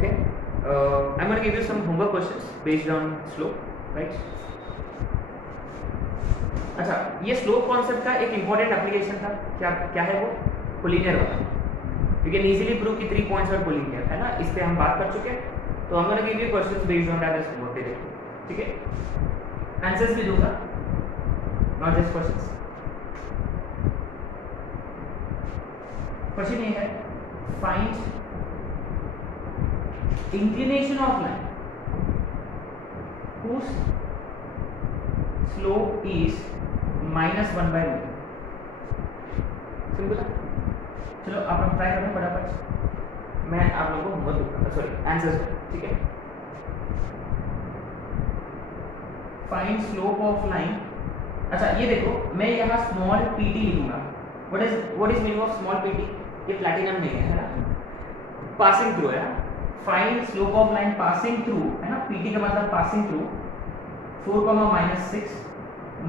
Okay, I'm going to give you some homework questions based on slope, right? अच्छा, ये slope concept का एक important application था, क्या क्या है वो? कोलिनियर वाला। यू कैन इजीली प्रूव कि 3 पॉइंट्स आर कोलिनियर, है ना? इस पे हम बात कर चुके हैं, तो हम gonna give you questions based on that as homework पे देखो, ठीक है? आंसर्स भी दूंगा, नॉट जस्ट क्वेश्चंस। क्वेश्चन ये है, find inclination of line whose slope is -1/1। Simple है। चलो आप लोग ट्राई करो फटाफट, मैं आप लोगों को होमवर्क दूंगा, सॉरी आंसर्स, ठीक है? Find slope of line. अच्छा ये देखो, मैं यहाँ स्मॉल पीटी लिखूंगा। What is meaning of small PT? ये प्लैटिनम नहीं है ना, पासिंग थ्रू है। Find slope of line passing through, है ना? पीटी का मतलब passing through 4, -6,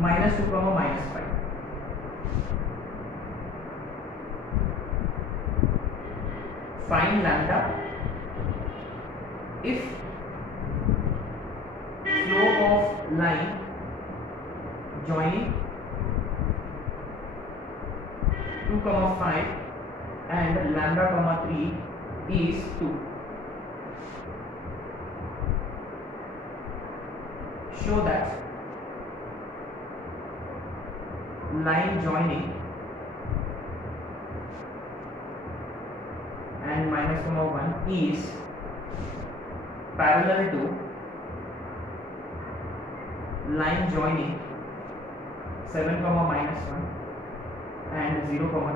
-2, -5। Find lambda if slope of line joining 2, 5 and lambda, 3 is 2. Show that line joining and -1 is parallel to line joining 7, -1 and 0, 3.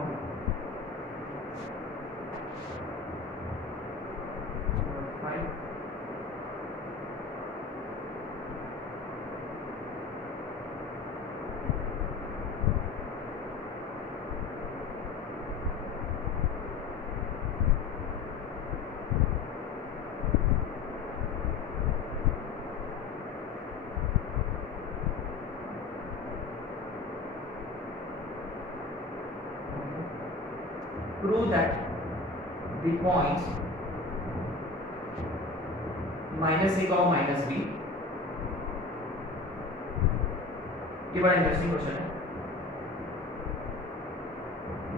Prove that the points -a, -b, ये बड़ा interesting question है।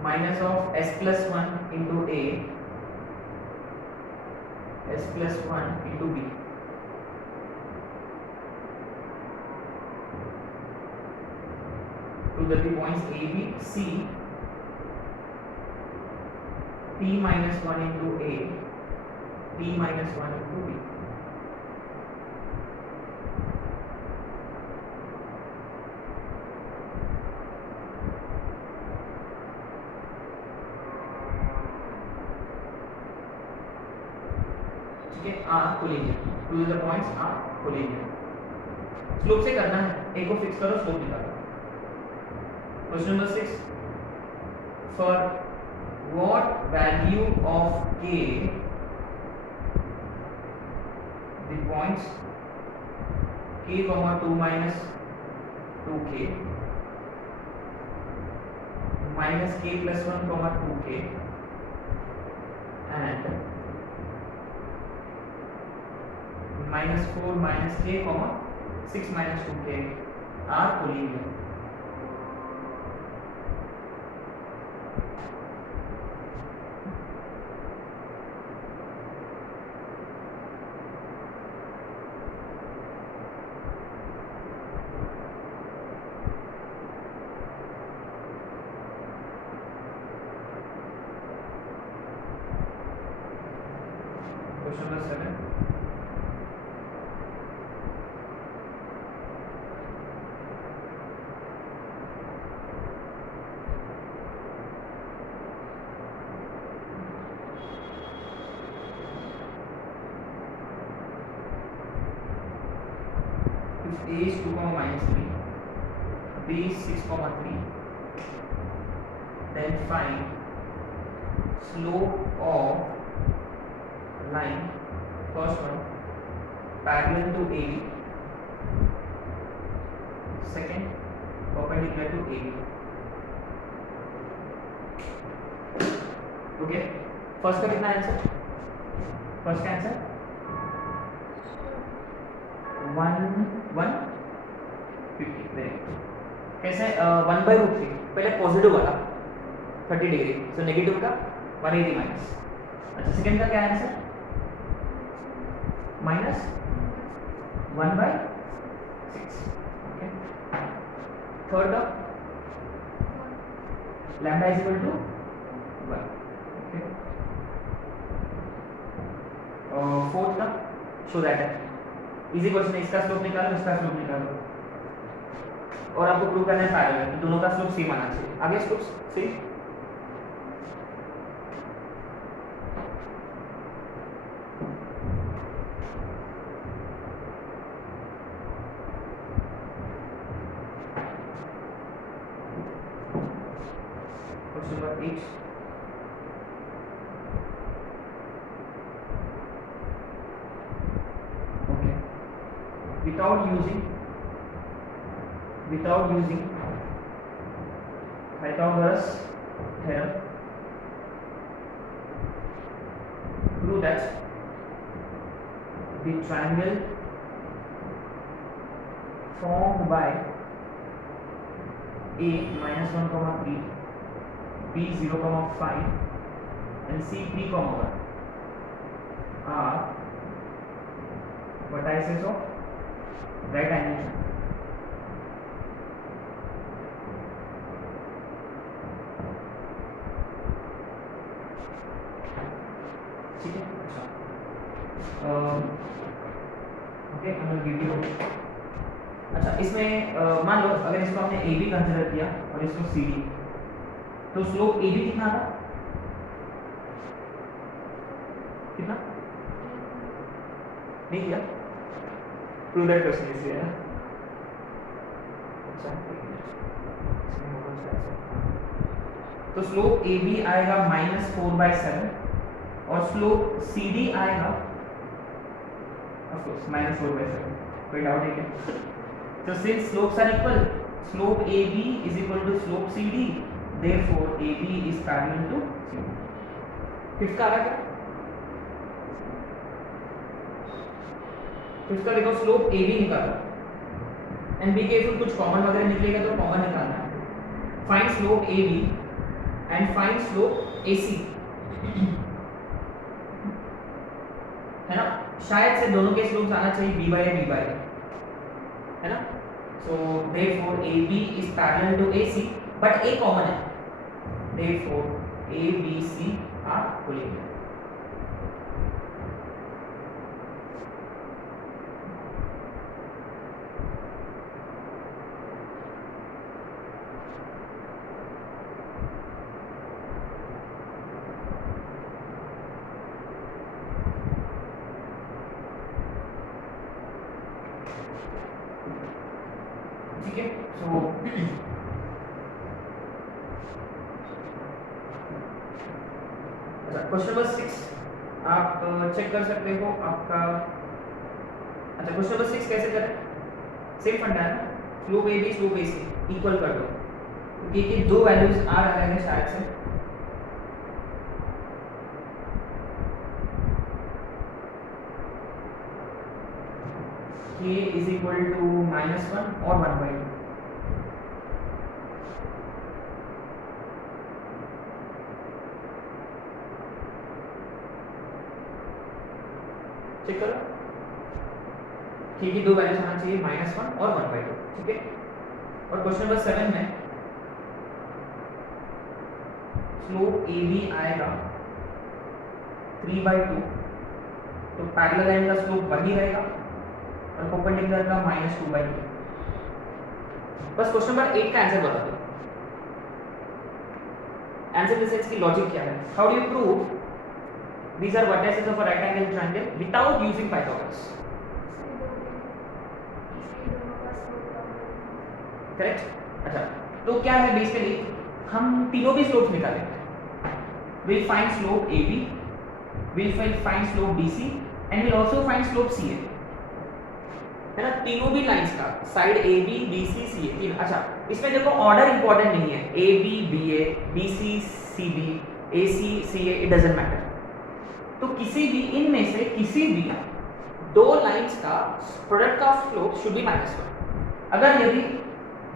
Minus of s+1 into a, s+1 into b, to the points a, b, c, p -1 into a, p -1 into b। ठीक है, are collinear, to the points are collinear. Slope से करना है, एक को फिक्स करो, slope निकालो। Question number 6, for what value of k the points k, 2 -2k -k +1, 2k and -4 -k, 6 -2k are collinear। Question number 7, if a is 2, -3, b is 6, 3, then find slope of line, first one parallel to AB, second perpendicular to AB। Okay, first का कितना answer? First answer 150 very good. कैसे 1/√3 पहले positive वाला 30 degree, so negative का 180 minus. अच्छा second का क्या answer minus 1/6। Okay third का lambda is equal to 1। Okay fourth का शो दैट इजी क्वेश्चन है, इसका स्लोप निकालो इसका स्लोप निकालो और आपको प्रूव करना है पैरेलल, तो दोनों का स्लोप सेम आना चाहिए। आगे slope same. Question number 8 okay without using Pythagoras theorem, prove that the triangle formed by A -1, 3, B 0, 5 and C 3, 1 are vertices of right angle triangle। ठीक है अच्छा okay I will give you. अच्छा इसमें मान लो अगर इसको हमने ए बी कंसीडर किया और इसको सी डी, तो स्लोप ए बी कितना था, कितना नहीं किया प्रूव दैट क्वेश्चन इसलिए है। अच्छा तो स्लोप ए बी आएगा -4/7 और स्लोप सी डी आएगा ऑफ कोर्स -4/7। कोई डाउट है क्या? So since slopes are equal, slope AB is equal to slope CD, therefore AB is parallel to CD। Fifth का आ रहा क्या? फिफ्थ का देखो स्लोप AB निकालो एंड बी केयरफुल, कुछ कॉमन वगैरह निकलेगा तो कॉमन निकालना है। Find slope AB and find slope AC है ना, शायद से दोनों के स्लोप्स आना चाहिए b by a है ना। So therefore AB is parallel to AC, but A common है, therefore A, B, C are collinear। ठीक है सो अच्छा क्वेश्चन नंबर 6 आप चेक कर सकते हो आपका। अच्छा क्वेश्चन नंबर 6 कैसे करें, सेम फंडा है ना, slope A B slope A C equal कर दो क्योंकि दो वैल्यूज आ रहे हैं शायद से। K is equal to -1 और 1/2। चेक करो K की दो वैल्यूज आना चाहिए -1 और 1/2। ठीक है और क्वेश्चन नंबर 7 में स्लोप AB आएगा 3/2, तो पैरेलल लाइन का स्लोप वही रहेगा और परपेंडिकुलर का -2/2। बस क्वेश्चन नंबर 8 का आंसर बता दो। आंसर इन द सेंस की लॉजिक क्या है, how do you prove these are vertices of a right angle triangle without using Pythagoras? Correct. अच्छा तो क्या है बेसिकली हम तीनों भी स्लोप निकालेंगे। we'll find slope AB, we'll find slope BC and we'll also find slope CA है ना, तीनों भी लाइंस का साइड AB BC CA तीन। अच्छा इसमें देखो ऑर्डर इंपॉर्टेंट नहीं है, AB BA BC CB AC CA it doesn't matter. तो किसी भी इनमें से किसी भी दो लाइंस का product of slope should be -1। अगर यदि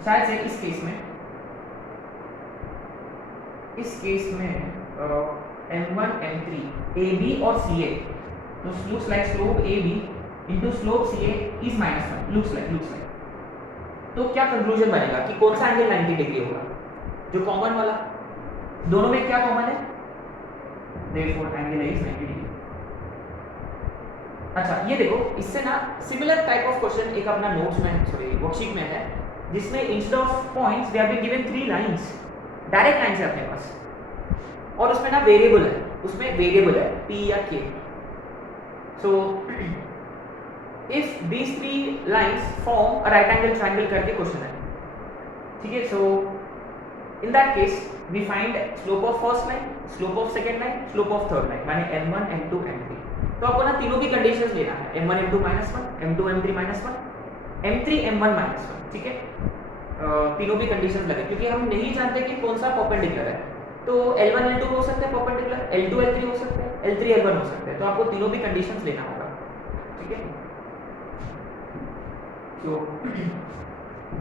शायद से इस केस में m1 m3 ab और ca, तो looks like slope ab into slope ca is -1, looks like। तो क्या कंक्लूजन बनेगा कि कौन सा एंगल 90 डिग्री होगा? जो कॉमन वाला, दोनों में क्या कॉमन है? therefore angle is 90 degree. अच्छा ये देखो, इससे ना सिमिलर टाइप ऑफ क्वेश्चन एक अपना नोट्स में, सॉरी वर्कशीट में है, जिसमें instead of points we have been given 3 lines, direct lines है अपने पास, और उसमें ना वेरिएबल है, p या k। So if these 3 lines form a right angle triangle करके क्वेश्चन है, ठीक है। So in that case we find slope of first line, slope of second line, slope of third line, माने m1 m2 m3। तो आपको ना तीनों की कंडीशंस लेना है, m1 m2 -1, m2 m3 -1, m3 m1 -1, ठीक है। तीनों की कंडीशंस लगे, क्योंकि हम नहीं जानते कि कौन सा परपेंडिकुलर है। तो L1 L2 हो सकते हैं परपेंडिकुलर, L2 L3 हो सकते हैं, L3 L1 हो सकते हैं। तो आपको तीनों भी कंडीशंस लेना होगा, ठीक है। तो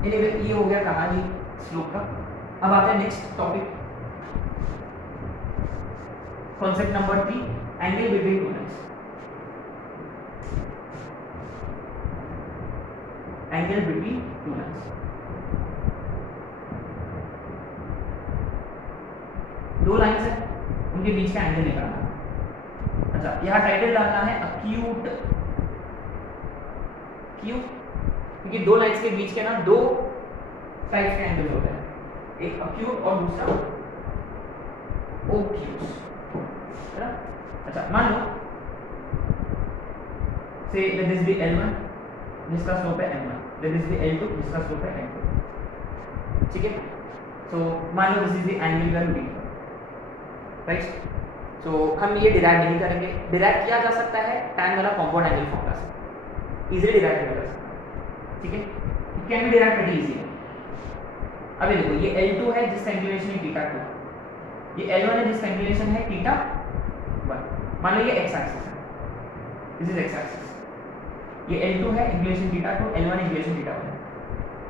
एनीवे ये हो गया कहानी स्लोप का। अब आते हैं next topic, concept number 3, angle between two lines. Angle between two lines, दो लाइंस है, उनके बीच का एंगल निकालना है। अच्छा यहाँ टाइटल डालना है अक्यूट क्यू, क्योंकि दो लाइंस के बीच के ना दो टाइप्स के एंगल होते हैं, एक अक्यूट और दूसरा ओब्ट्यूस, है ना। अच्छा मान लो से लेट दिस बी L1 जिसका स्लोप है m1, let this B L2 जिसका स्लोप है m2, ठीक है। सो मान लो this is the angle we are looking for, right. So हम ये डिराइव नहीं करेंगे, डिराइव किया जा सकता है tan वाला कंपाउंड एंगल फॉर्मूला से, इजीली डिराइव किया जा सकता है, ठीक है। It can be derive very easily. अब ये देखो, ये L2 है जिसका इंक्लिनेशन है θ2, ये L1 है जिसका इंक्लिनेशन है θ1। मान लो ये x एक्सिस है, दिस इज x एक्सिस, ये L2 है inclination θ2, L1 inclination θ1।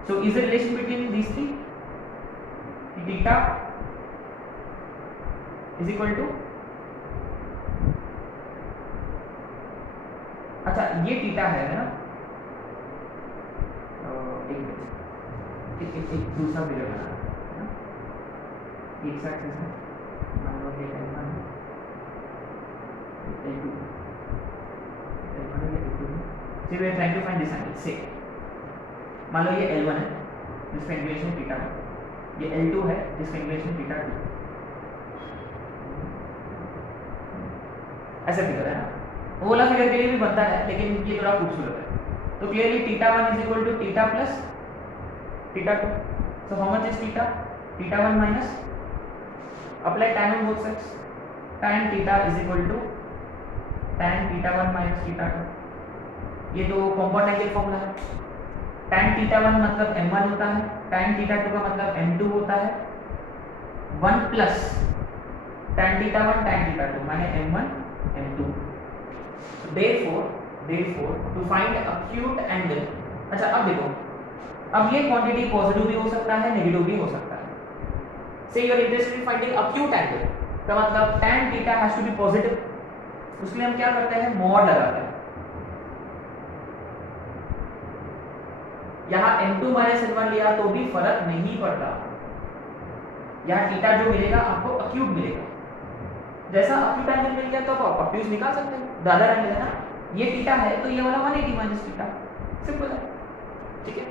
So is the relation between these three θ is equal to, अच्छा ये θ है ना, एक दूसरा फिगर बना है ना, एक्स एक्सिस है, मान लो ये L1 है, L2 है, so we are trying to find this angle। से मान लो ये L1 है जिसका इंक्लिनेशन θ1, ये L2 है जिसका इंक्लिनेशन θ2, ऐसा फिगर है ना। वो वाला फिगर के लिए भी बनता है, लेकिन ये थोड़ा खूबसूरत है। तो clearly θ1 is equal to θ plus θ2। So how much is θ1 minus, apply tan on both sides, tan θ is equal to tan θ1 minus θ2। ये तो कंपाउंड एंगल फॉर्मूला है। tan θ1 मतलब m1 होता है, tan θ2 का मतलब m2 होता है, 1 प्लस tan θ1 tan θ2 माने m1 m2। therefore to find acute angle, अच्छा अब देखो, अब ये क्वांटिटी पॉजिटिव भी हो सकता है, नेगेटिव भी हो सकता है। Say you are interested in finding acute angle का मतलब tan θ has to be positive, उसके लिए हम क्या करते हैं, मॉड लगाते हैं। यहाँ m2 माइनस m1 लिया तो भी फर्क नहीं पड़ता, यहाँ θ जो मिलेगा आपको acute मिलेगा। जैसा acute एंगल मिल गया तो आप obtuse निकाल सकते हैं, दादर एंगल है ना, ये θ है तो ये वाला 180 माइनस θ, सिंपल है, ठीक है।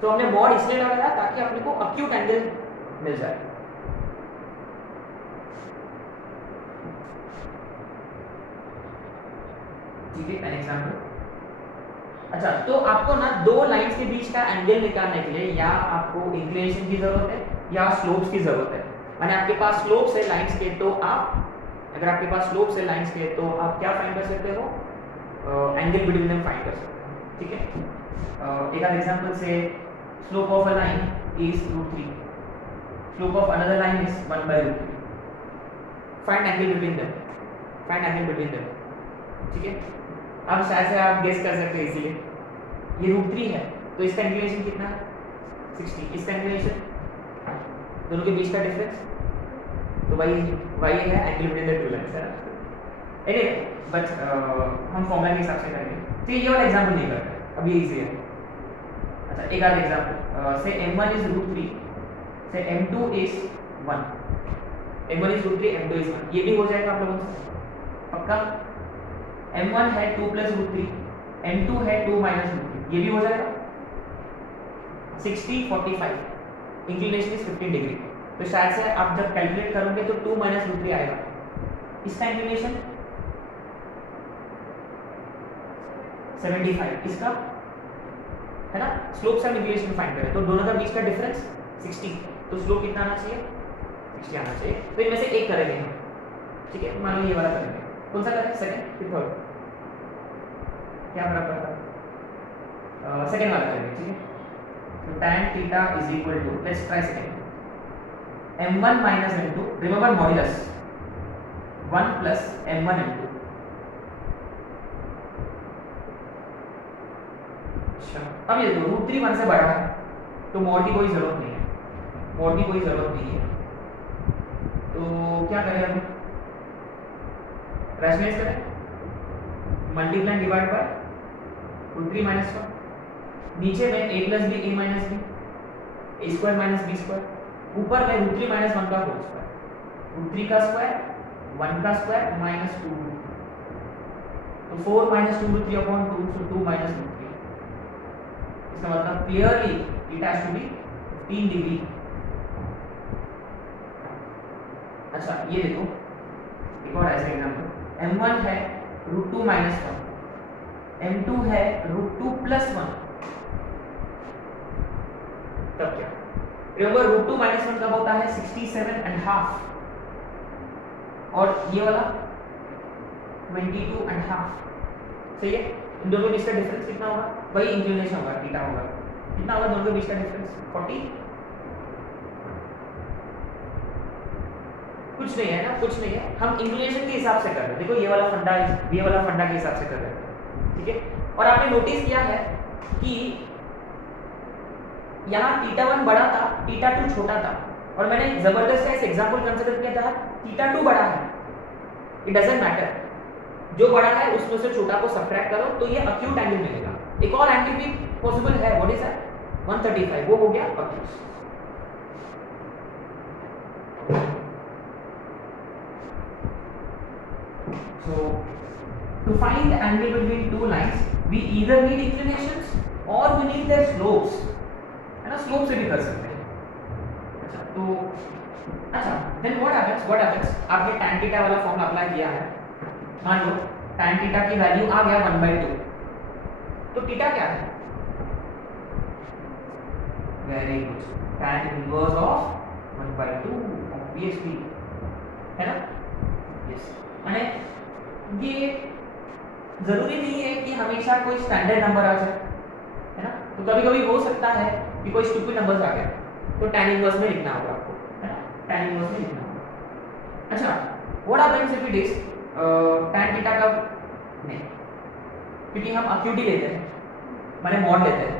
तो हमने मॉड इसलिए लगाया ताकि अपने को acute एंगल मिल जाए। ठीक है, एन एग्जांपल। अच्छा तो आपको ना दो लाइंस के बीच का एंगल निकालने के लिए या आपको इंक्लिनेशन की जरूरत है या स्लोप्स की जरूरत है। माने आपके पास स्लोप्स है लाइंस के, तो आप अगर आपके पास स्लोप्स है लाइंस के तो आप क्या फाइंड कर सकते हो, एंगल बिटवीन देम फाइंड कर सकते हो, ठीक है। एक आध एग्जांपल से, slope of a line is √3, slope of another line is 1/√3, find angle between them. Find angle between them, ठीक है। अब शायद से आप गेस कर सकते हैं इसीलिए, ये √3 है तो इसका इंक्लिनेशन कितना है 60, इसका इंक्लिनेशन दोनों के बीच का डिफरेंस तो वही है angle between the two lines, है ना। एनीवे बट हम फॉर्मूला के हिसाब से करेंगे, तो ये वाला एग्जांपल नहीं करते, अब ये इजी है। अच्छा एक आध एग्जांपल, से m1 इज √3, से m2 is 1, m1 is √3, m2 is 1, ये भी हो जाएगा आप लोगों से पक्का। m1 है 2 + √3, m2 है 2 - √3, ये भी हो जाएगा। 60 45, इंक्लिनेशन इज 15 डिग्री, तो शायद से आप जब कैलकुलेट करोगे तो 2 - √3 आएगा। इसका इंक्लिनेशन 75, इसका है ना। स्लोप से हम इंक्लिनेशन फाइंड करें तो दोनों का बीच का डिफरेंस 60, तो स्लोप कितना आना चाहिए 60 आना चाहिए। तो इनमें से एक करेंगे हम, ठीक है। मान लो ये वाला करेंगे, कौन सा करें सेकंड फिर थर्ड, क्या फर्क पड़ता है, सेकंड वाला करेंगे, ठीक है। तो tan theta is equal to, let's try second, m1 - m2, remember modulus 1 + m1 m2। अच्छा अब ये देखो √3 1 से बड़ा है तो मॉड की कोई जरूरत नहीं है, मॉड की कोई जरूरत नहीं है, तो क्या करें हम, रैशनलाइज करें, मल्टीप्लाई डिवाइड बाय √3 - 1, नीचे में a + b a - b, a² - b², ऊपर में √3 - 1 का होल स्क्वायर, √3 का स्क्वायर 1 का स्क्वायर -2, तो 4 - 2√3/2, so 2 - √3, इसका मतलब clearly it has to be 15 degree. अच्छा ये देखो एक और ऐसा एग्जांपल, m1 है √2 - 1, m2 है √2 + 1, तब क्या, रिमेंबर √2 - 1 कब होता है 67.5, और ये वाला 22.5, सही है। इन दोनों के बीच का डिफरेंस कितना होगा, वही इंक्लिनेशन होगा, थीटा होगा, कितना होगा दोनों के बीच का डिफरेंस 40, कुछ नहीं है ना, कुछ नहीं है, हम इंक्लिनेशन के हिसाब से कर रहे हैं। देखो ये वाला फंडा के हिसाब से कर रहे हैं, ठीक है। और आपने नोटिस किया है कि यहाँ θ1 बड़ा था, θ2 छोटा था, और मैंने जबरदस्त ऐसे एग्जांपल कंसीडर किया था, θ2 बड़ा है, इट डजंट मैटर, जो बड़ा है उसमें से छोटा को सब्ट्रैक्ट करो तो ये अक्यूट एंगल मिलेगा। एक और एंगल भी पॉसिबल है, व्हाट इज दैट 135, वो हो गया acute. So to find the angle between two lines we either need inclinations or we need their slopes, है ना, स्लोप से भी कर सकते हैं। अच्छा तो अच्छा then what happens आपने tan थीटा वाला फॉर्मूला अप्लाई किया है, मान लो tan थीटा की वैल्यू आ गया 1/2, तो थीटा क्या है, very good, tan inverse of 1/2 obviously, है ना, यस। माने ये जरूरी नहीं है कि हमेशा कोई स्टैंडर्ड नंबर आ जाए, है ना, तो कभी कभी हो सकता है कि कोई स्टूपिड नंबर्स आ गए तो tan इनवर्स में लिखना होगा आपको, है ना, tan इनवर्स में लिखना होगा। अच्छा what happens if it is tan theta का नहीं, क्योंकि हम अक्यूटी लेते हैं, माने मॉड लेते हैं,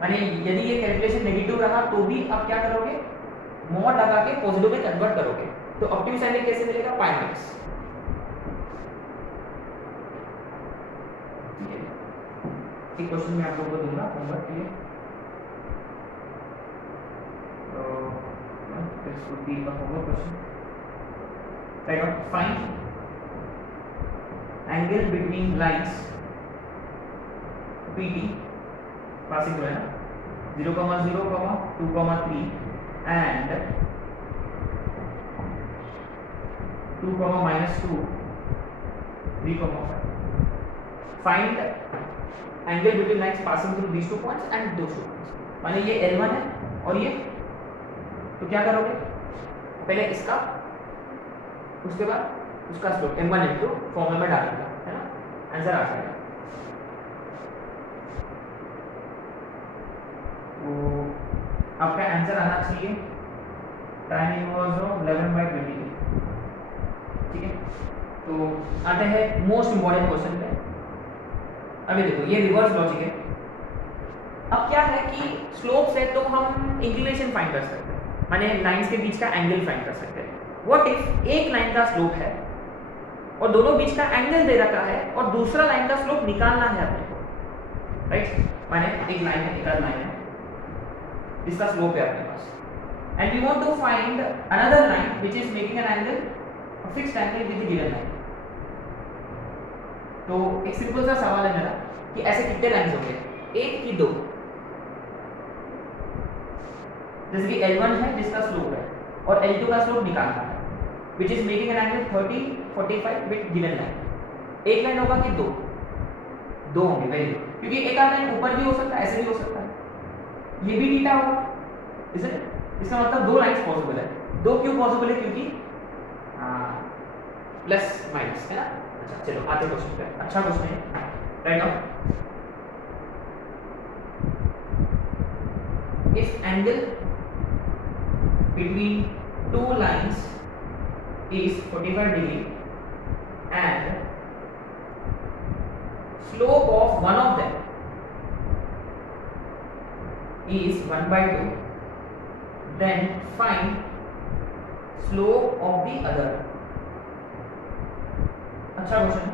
माने यदि ये कैलकुलेशन नेगेटिव रहा तो भी आप क्या करोगे, मॉड लगा के पॉजिटिव में कन्वर्ट करोगे, तो ऑब्ट्यूज एंगल कैसे मिलेगा, पाई माइनस। एक क्वेश्चन मैं आप लोगों को दूंगा होमवर्क के लिए, this would be the homework question, right on, find angle between lines PT passing through है ना 0,0, 2,3 and 2, -2, 3,5, find angle between lines passing through these 2 points and दो पॉइंट्स, माने ये L1 है और ये, तो क्या करोगे, पहले इसका उसके बाद उसका स्लोप m1 m2 फॉर्मूला में डालेगा, है ना, आंसर आ जाएगा। तो आपका आंसर आना चाहिए tan इनवर्स ऑफ 11/23, ठीक है। तो आते हैं मोस्ट इम्पॉर्टेंट क्वेश्चन पे। अभी देखो ये रिवर्स लॉजिक है। अब क्या है कि स्लोप से तो हम इंक्लिनेशन फाइंड कर सकते हैं, माने लाइंस के बीच का एंगल फाइंड कर सकते हैं। व्हाट इफ एक लाइन का स्लोप है और दोनों बीच का एंगल दे रखा है और दूसरा लाइन का स्लोप निकालना है अपने को, राइट? माने एक लाइन है, एक लाइन है, इसका स्लोप है अपने पास, and we want to find another line which is making an angle, a fixed angle with the given line. तो एक सिंपल सा सवाल है मेरा कि ऐसे कितने लाइंस होंगे, एक की दो? जैसे कि L1 है जिसका स्लोप है और L2 का स्लोप निकालना है, which is making an angle 30, 45 with given line। एक लाइन होगा कि दो? दो होंगे, वेरी गुड, क्योंकि एक लाइन ऊपर भी हो सकता है, ऐसे भी हो सकता है, ये भी थीटा होगा, इसका मतलब दो लाइंस पॉसिबल है। दो क्यों पॉसिबल है? क्योंकि प्लस माइनस है ना। अच्छा चलो आते क्वेश्चन पे, अच्छा क्वेश्चन है, right now if angle between two lines is 45 degree and slope of one of them is 1/2, then find slope of the other। अच्छा क्वेश्चन है।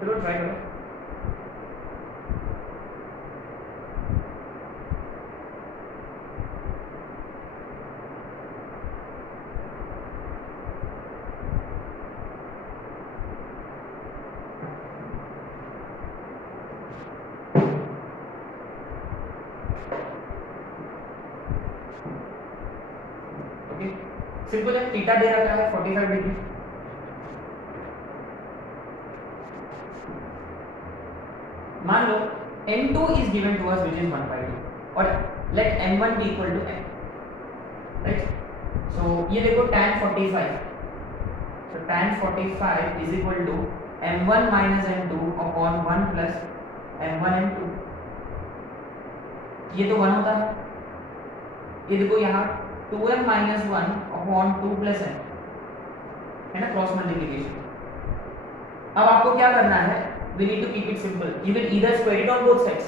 चलो ट्राई करो। ओके सिंपल है, थीटा दे रखा है 45 डिग्री, मान लो n2 is given to us which is 1/2 और let m1 be equal to m, right? so ये देखो tan 45, so tan 45 is equal to m1 minus m2 upon 1 plus m1 m2, ये तो 1 होता है। ये देखो यहाँ 2m minus 1 upon 2 plus m है ना, क्रॉस मल्टीप्लिकेशन। अब आपको क्या करना है, we need to keep it simple, you will either square it on both sides।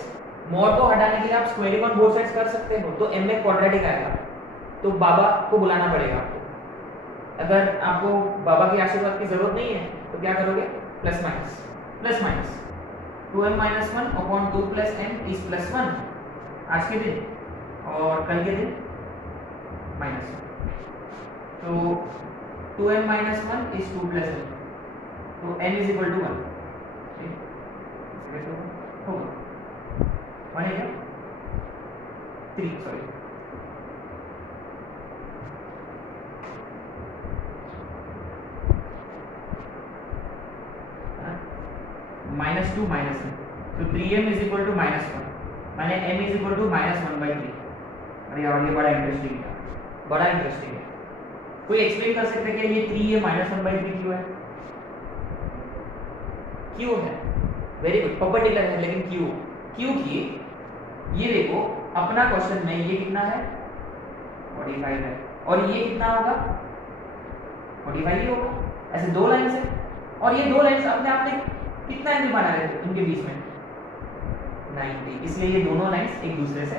Mod को हटाने के लिए आप square it on both sides कर सकते हो, तो m में क्वाड्रेटिक आएगा, तो बाबा को बुलाना पड़ेगा आपको। अगर आपको बाबा के आशीर्वाद की जरूरत नहीं है तो क्या करोगे, plus minus 2m minus 1 upon 2 plus m is plus 1 आज के दिन, और कल के दिन माइनस, तो 2m minus 1 is 2 plus m, तो n is equal to 1 होगा, 1 है क्या, 3 सॉरी, -2 माइनस m, तो 3m is equal to -1, माने m is equal to -1/3। अरे यार ये बड़ा इंटरेस्टिंग है। कोई एक्सप्लेन कर सकते हैं कि ये 3 ये -1/3 क्यों है? क्यों है? वेरी गुड, परपेंडिकुलर है, लेकिन क्यों? क्योंकि ये देखो अपना क्वेश्चन में ये कितना है, 45 है, और ये कितना होगा, 45 ही होगा। ऐसे दो लाइंस है और ये दो लाइंस अपने आप में कितना एंगल बना रहे थे उनके बीच में, 90, इसलिए ये दोनों लाइंस एक दूसरे से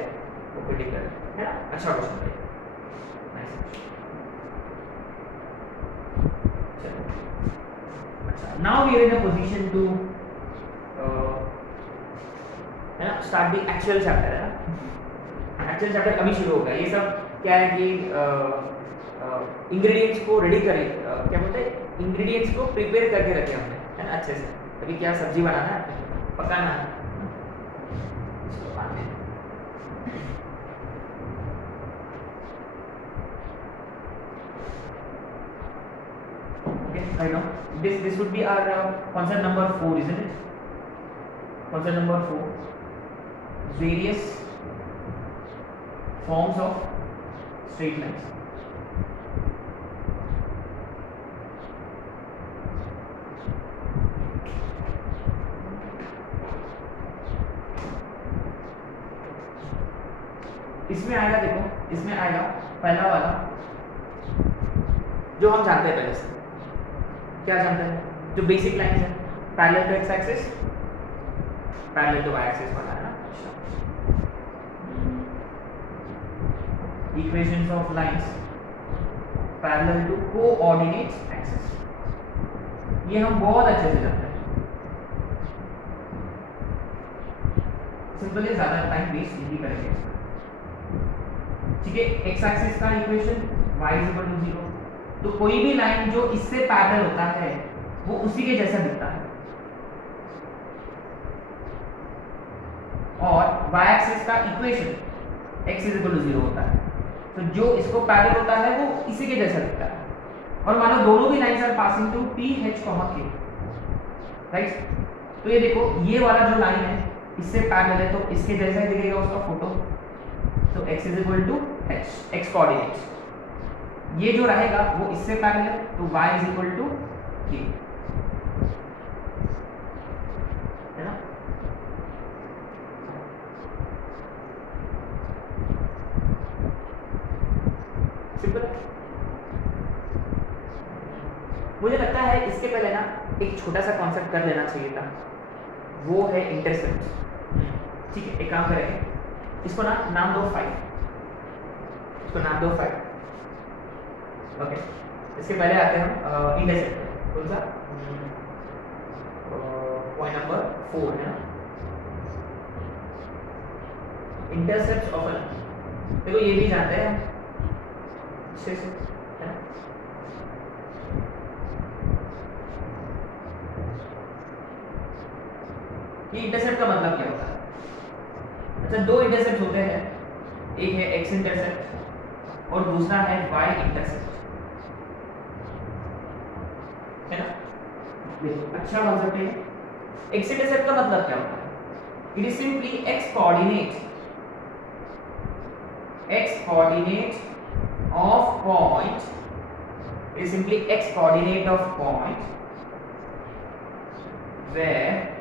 परपेंडिकुलर है ना। अच्छा क्वेश्चन है, अच्छा now we are in a position to है ना स्टार्ट द एक्चुअल चैप्टर, है ना। एक्चुअल चैप्टर अभी शुरू होगा। ये सब क्या है कि इंग्रेडिएंट्स को रेडी करें, क्या बोलते हैं, इंग्रेडिएंट्स को प्रिपेयर करके रखे हमने, है ना, अच्छे से। अभी क्या सब्जी बनाना है, पकाना है, right now this would be our concept number 4, isn't it? Concept number 4, various forms of straight lines। इसमें आएगा, देखो इसमें आएगा पहला वाला जो हम जानते हैं पहले से। क्या जानते हैं? जो बेसिक लाइंस है, parallel to X axis, parallel to Y axis वाला है ना। Equations of lines parallel to coordinate axis, ये हम बहुत अच्छे से जानते हैं। सिंपल है, ज्यादा टाइम वेस्ट नहीं करेंगे। ठीक है, एक्स एक्सिस का इक्वेशन y इक्वल टू 0, तो कोई भी लाइन जो इससे पैरेलल होता है वो उसी के जैसा दिखता है, और y एक्सिस का इक्वेशन x इक्वल टू 0 होता है, तो जो इसको पैरेलल होता है वो इसी के जैसा दिखता है। और मानो दोनों भी lines are passing through p h k, right. तो ये देखो, ये वाला जो लाइन है इससे पैरेलल है तो इसके जैसा ही दिखेगा उसका फोटो, तो x is equal to h, x coordinate. ये जो रहेगा वो इससे पैरेलल है तो y is equal to k, है ना। सिंपल है। मुझे लगता है इसके पहले ना एक छोटा सा कॉन्सेप्ट कर लेना चाहिए था, वो है इंटरसेप्ट। ठीक है, एक काम करेंगे, इसको ना नाम दो 5, इसको नाम दो 5। ओके, इसके पहले आते हैं हम इंटरसेप्ट। कौन सा? पॉइंट नंबर 4 है ना, इंटरसेप्ट ऑफ अ। देखो ये भी जानते हैं अच्छे से, है ना। ये इंटरसेप्ट का मतलब क्या होता है? अच्छा, दो इंटरसेप्ट होते हैं, एक है एक्स इंटरसेप्ट और दूसरा है वाई इंटरसेप्ट, है ना। अच्छा कॉन्सेप्ट है। एक्स इंटरसेप्ट का मतलब क्या होता है? It is simply X coordinate of point, it is simply X coordinate of point where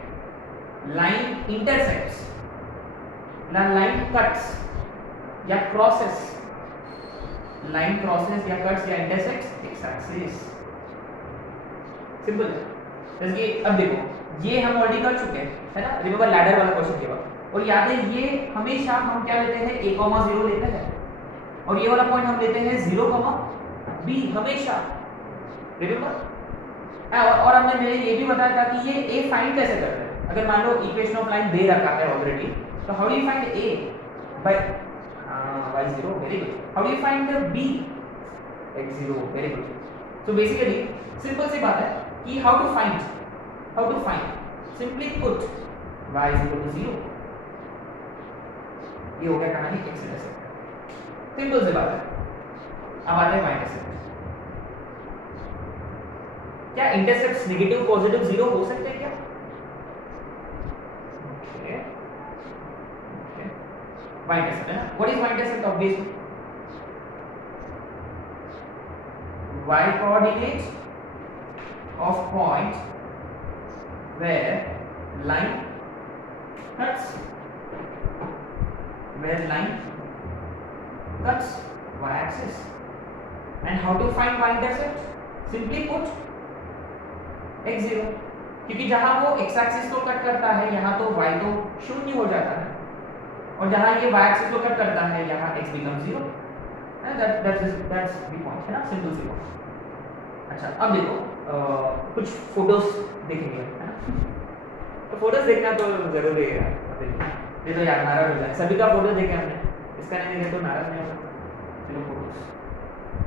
line intersects, line cuts या crosses, line crosses या cuts या intersects x axis। सिंपल है। जैसे कि अब देखो, ये हम ऑलरेडी कर चुके हैं, है ना, रिमेंबर लैडर वाला क्वेश्चन के बाद। और याद है ये हमेशा हम क्या लेते हैं, a, 0 लेते हैं, और ये वाला पॉइंट हम लेते हैं 0, b, हमेशा, रिमेंबर। और हमने मैंने ये भी बताया था कि ये a फाइंड कैसे करते हैं। अगर मान लो इक्वेशन ऑफ लाइन दे रखा है ऑलरेडी, तो how do you find a by y0, very good. How do you find the b, x0, very good. So basically simple सी बात है कि how to find, simply put y is equal to 0। ये हो गया कहानी x intercept, simple सी बात है। अब आते हैं y इंटरसेप्ट। क्या इंटरसेप्ट्स नेगेटिव पॉजिटिव 0 हो सकते हैं क्या? Y intercept है ना। What is y intercept? Obviously y coordinate of point where line cuts y axis। and how to find y intercept? Simply put x0, क्योंकि जहां वो x axis को कट करता है यहाँ तो y तो शून्य हो जाता है, और जहां ये y एक्सिस को कट करता है यहाँ x becomes 0, that's the point, है ना, सिंपल सी बात। अच्छा, अब देखो कुछ फोटोज देखेंगे, है ना। तो फोटोज देखना तो जरूरी है यार, ये तो यार नाराज हो जाए। सभी का फोटो देखे हमने, इसका नहीं देखे तो नाराज नहीं होगा। चलो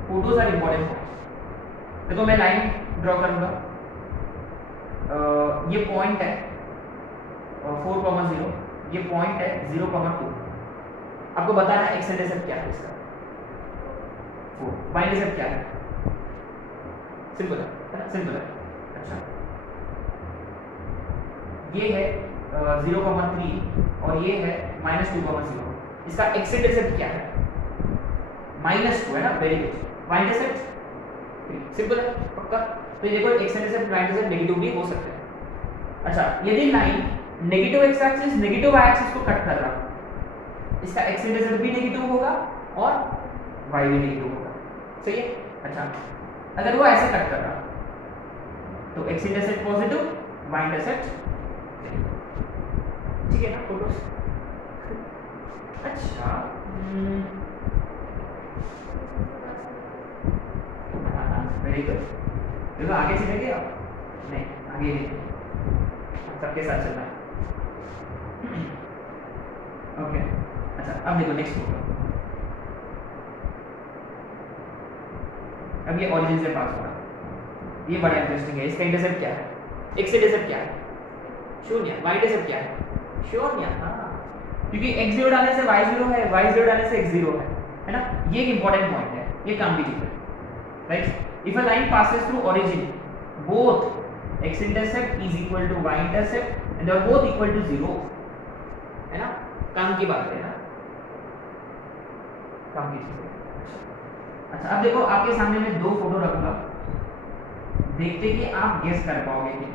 फोटोज आर इंपॉर्टेंट। देखो मैं लाइन ड्रॉ करूंगा, ये पॉइंट है 4,0, ये पॉइंट है 0,2। आपको बताना है एक्स इंटरसेप्ट क्या है इसका, 4, वाई इंटरसेप्ट क्या है, सिंपल है, सिंपल है। अच्छा, ये है 0,3 और ये है -2,0। इसका एक्स इंटरसेप्ट क्या है? -2 है ना, very good. Y intercept simple है, पक्का। तो ये देखो x intercept y intercept negative भी हो सकते हैं। अच्छा, यदि line negative x axis negative y axis को कट कर रहा, इसका एक्स इंटरसेप्ट भी नेगेटिव होगा और वाई भी नेगेटिव होगा, सही है। अच्छा अगर वो ऐसे कट कर रहा तो x intercept positive, y intercept, ठीक है ना फोटो। अच्छा वेरी गुड। देखो आगे चलेंगे आप, नहीं आगे नहीं, सबके साथ चलना है। ओके अच्छा अब देखो नेक्स्ट फोटो। अब ये ओरिजिन से पास हो रहा है, ये बड़ा इंटरेस्टिंग है। इसका इंटरसेप्ट क्या है, एक्स इंटरसेप्ट क्या है, शून्य। वाई इंटरसेप्ट क्या है, शून्य। हाँ क्योंकि x 0 डालने से y 0 है, y 0 डालने से x 0 है ना। ये एक इंपॉर्टेंट पॉइंट है, ये काम भी ठीक है, right. If a line passes through origin both x intercept is equal to y intercept and they are both equal to 0, है ना, काम की बात है ना, काम की चीज है। अच्छा अब देखो आपके सामने मैं दो फोटो रखूंगा, देखते कि आप गेस कर पाओगे कि नहीं,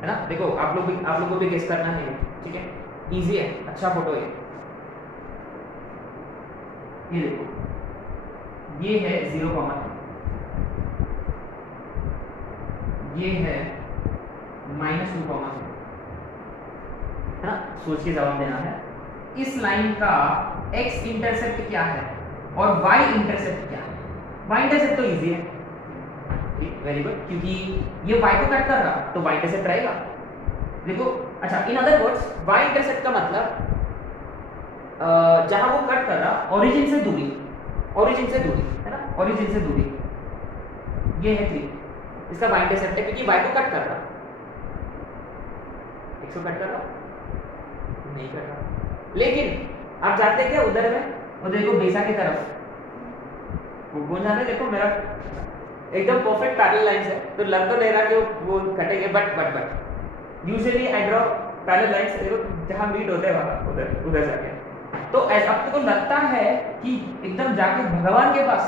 है ना। देखो आप लोग को भी गेस करना है, ठीक है, इजी है, अच्छा फोटो है। ये देखो ये है 0, ये है -2, है ना। सोच के जवाब देना है। इस लाइन का x इंटरसेप्ट क्या है और y इंटरसेप्ट क्या है। y इंटरसेप्ट तो इजी है, वेरी गुड, क्योंकि ये y को कट कर रहा तो y इंटरसेप्ट रहेगा। देखो अच्छा in other words y intercept का मतलब जहां वो कट कर रहा ओरिजिन से दूरी, है ना, ओरिजिन से दूरी, ये है 3, इसका y इंटरसेप्ट है क्योंकि y को कट कर रहा, x को कट कर रहा नहीं कर रहा। लेकिन आप जानते हैं क्या उधर में, वो देखो बेसा की तरफ वो कौन जाना है, देखो मेरा एकदम परफेक्ट पैरेलल लाइंस है, तो लग तो नहीं रहा कि वो कटेंगे, but usually I draw parallel lines, देखो जहां मीट होते हैं वहां उधर जाके। तो ऐसा आपको लगता है कि एकदम जाके भगवान के पास